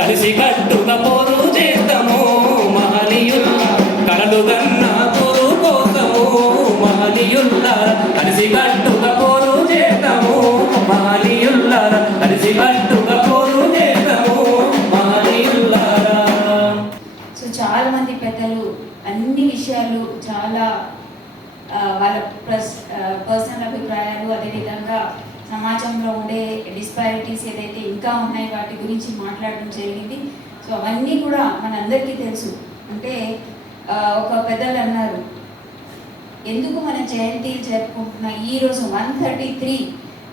కలిసి కట్టుగా పోరు చేస్తాము మహనీయుల్లా కలలుగన్నా పోరు కోసము మహనీయుల్లా కలిసి కట్టుగా పోరు చేస్తాము మహనీయుల్లా కలిసి కట్టుగా పోరు చేస్తాము మహనీయుల్లా. సో చాలా మంది పెద్దలు అన్ని విషయాలు చాలా వాళ్ళ పర్సనల్ అభిప్రాయాలు, అదేవిధంగా సమాజంలో ఉండే డిస్పారిటీస్ ఏదైతే ఇంకా ఉన్నాయి వాటి గురించి మాట్లాడడం జరిగింది. సో అవన్నీ కూడా మనందరికీ తెలుసు. అంటే ఒక పెద్దలు అన్నారు, ఎందుకు మన జయంతి జరుపుకుంటున్న ఈరోజు 133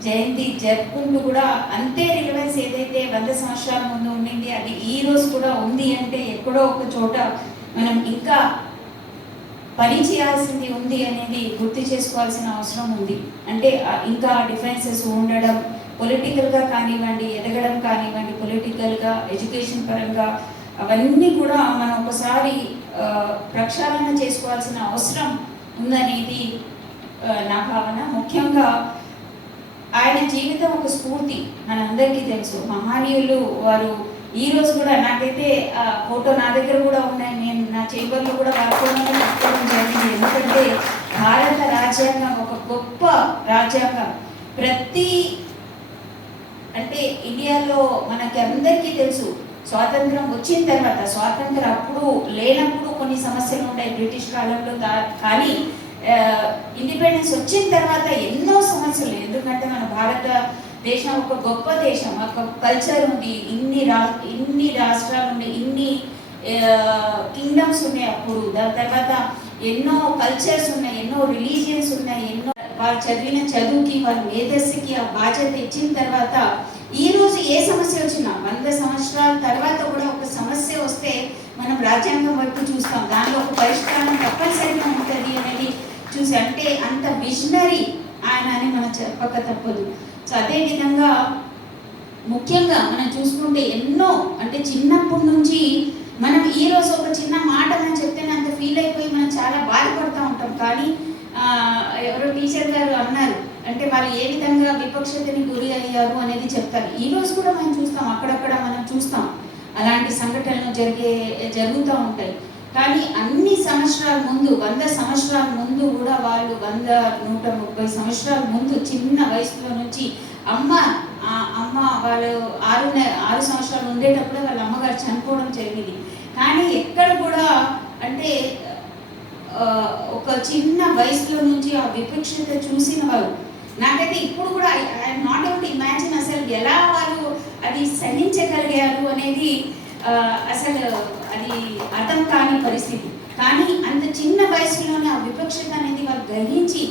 జయంతి జరుపుకుంటూ కూడా అంతే రిలవెన్స్ ఏదైతే 100 సంవత్సరాల ముందు ఉండింది అది ఈ రోజు కూడా ఉంది అంటే ఎక్కడో ఒక చోట మనం ఇంకా పని చేయాల్సింది ఉంది అనేది గుర్తు చేసుకోవాల్సిన అవసరం ఉంది. అంటే ఇంకా డిఫరెన్సెస్ ఉండడం, పొలిటికల్గా కానివ్వండి, ఎదగడం కానివ్వండి, పొలిటికల్గా, ఎడ్యుకేషన్ పరంగా అవన్నీ కూడా మనం ఒకసారి ప్రక్షాళన చేసుకోవాల్సిన అవసరం ఉందనేది నా భావన. ముఖ్యంగా ఆయన జీవితం ఒక స్ఫూర్తి మనందరికీ తెలుసు. మహనీయులు వారు ఈ రోజు కూడా నాకైతే ఫోటో నా దగ్గర కూడా ఉన్నాయి, నేను నా చేపర్లో కూడా వాడుకోవడం జరిగింది. ఎందుకంటే భారత రాజ్యాంగం ఒక గొప్ప రాజ్యాంగం. అంటే ఇండియాలో మనకి అందరికీ తెలుసు స్వాతంత్రం వచ్చిన తర్వాత, స్వాతంత్రం అప్పుడు లేనప్పుడు కొన్ని సమస్యలు ఉన్నాయి బ్రిటిష్ కాలంలో, కానీ ఇండిపెండెన్స్ వచ్చిన తర్వాత ఎన్నో సమస్యలు. ఎందుకంటే మన భారతదేశం ఒక గొప్ప దేశం, ఒక కల్చర్ ఉంది, ఇన్ని రాష్ట్రాలు ఉన్నాయి, ఇన్ని కింగ్డమ్స్ ఉన్నాయి అప్పుడు. దాని తర్వాత ఎన్నో కల్చర్స్ ఉన్నాయి, ఎన్నో రిలీజియన్స్ ఉన్నాయి, ఎన్నో వాళ్ళు చదివిన చదువుకి, వాళ్ళ మేధస్సుకి ఆ బాధ్యత ఇచ్చిన తర్వాత ఈరోజు ఏ సమస్య వచ్చినా 100 సంవత్సరాల తర్వాత కూడా ఒక సమస్య వస్తే మనం రాజ్యాంగం వైపు చూస్తాం, దానిలో ఒక పరిష్కారం తప్పనిసరిగా ఉంటుంది అనేది చూసి, అంటే అంత విజనరీ ఆయన అని మనం చెప్పక తప్పదు. సో అదేవిధంగా ముఖ్యంగా మనం చూసుకుంటే ఎన్నో, అంటే చిన్నప్పటి నుంచి మనం ఈరోజు ఒక చిన్న మాట మనం చెప్తేనే అంత ఫీల్ అయిపోయి మనం చాలా బాధపడుతూ ఉంటాం. కానీ ఎవరో టీచర్ గారు అన్నారు, అంటే వాళ్ళు ఏ విధంగా విపక్షతని గురి అయ్యారు అనేది చెప్తారు. ఈరోజు కూడా మనం చూస్తాం, అక్కడక్కడ మనం చూస్తాం అలాంటి సంఘటనలు జరుగుతూ ఉంటాయి. కానీ అన్ని సంవత్సరాల ముందు, 100 సంవత్సరాల ముందు కూడా వాళ్ళు 100-130 సంవత్సరాల ముందు చిన్న వయసులో నుంచి అమ్మ వాళ్ళు 6 సంవత్సరాలు ఉండేటప్పుడే వాళ్ళ అమ్మగారు చనిపోవడం జరిగింది. కానీ ఎక్కడ కూడా అంటే ఒక చిన్న వయసులో నుంచి ఆ విపక్షత చూసిన వారు, నాకైతే ఇప్పుడు కూడా I not able to imagine అసలు ఎలా వాళ్ళు అది సహించగలిగారు అనేది అసలు అది అర్థం కాని పరిస్థితి. కానీ అంత చిన్న వయసులోనే ఆ విపక్షత అనేది వాళ్ళు గ్రహించి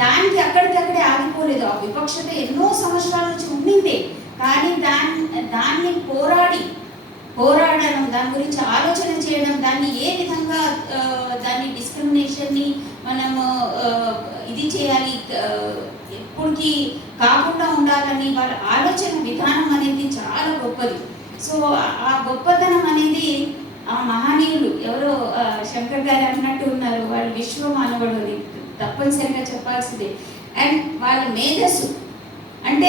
దానికి అక్కడికక్కడే ఆగిపోలేదు. ఆ విపక్షత ఎన్నో సంవత్సరాల నుంచి ఉండిందే, కానీ దాన్ని పోరాడడం, దాని గురించి ఆలోచన చేయడం, దాన్ని ఏ విధంగా దాన్ని డిస్క్రిమినేషన్ని మనము ఇది చేయాలి, ఎప్పటికీ కాకుండా ఉండాలని వాళ్ళ ఆలోచన విధానం అనేది చాలా గొప్పది. సో ఆ గొప్పతనం అనేది ఆ మహనీయులు ఎవరో శంకర్ గారు అన్నట్టు ఉన్నారు, వాళ్ళు విశ్వమానవుడు అని తప్పనిసరిగా చెప్పాల్సిందే. అండ్ వాళ్ళ మేధస్సు అంటే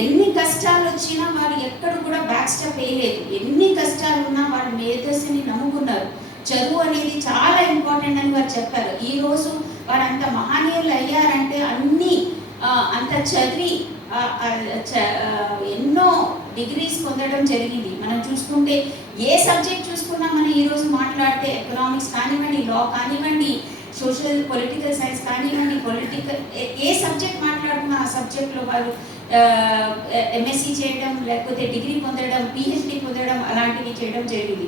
ఎన్ని కష్టాలు వచ్చినా వాళ్ళు ఎక్కడ కూడా బ్యాక్ స్టెప్ వేయలేదు. ఎన్ని కష్టాలు ఉన్నా వాళ్ళ మేధస్సుని నమ్ముకున్నారు. చదువు అనేది చాలా ఇంపార్టెంట్ అని వారు చెప్పారు. ఈరోజు వారు అంత మహనీయులు అయ్యారంటే అన్నీ అంత చదివి ఎన్నో డిగ్రీస్ పొందడం జరిగింది. మనం చూసుకుంటే ఏ సబ్జెక్ట్ చూసుకున్నా మనం ఈరోజు మాట్లాడితే ఎకనామిక్స్ కానివ్వండి, లా కానివ్వండి, సోషల్ పొలిటికల్ సైన్స్ కానివ్వండి, ఏ సబ్జెక్ట్ మాట్లాడుకున్నా ఆ సబ్జెక్ట్లో వాళ్ళు ఎంఎస్సీ చేయడం, లేకపోతే డిగ్రీ పొందడం, పిహెచ్డి పొందడం అలాంటివి చేయడం జరిగింది.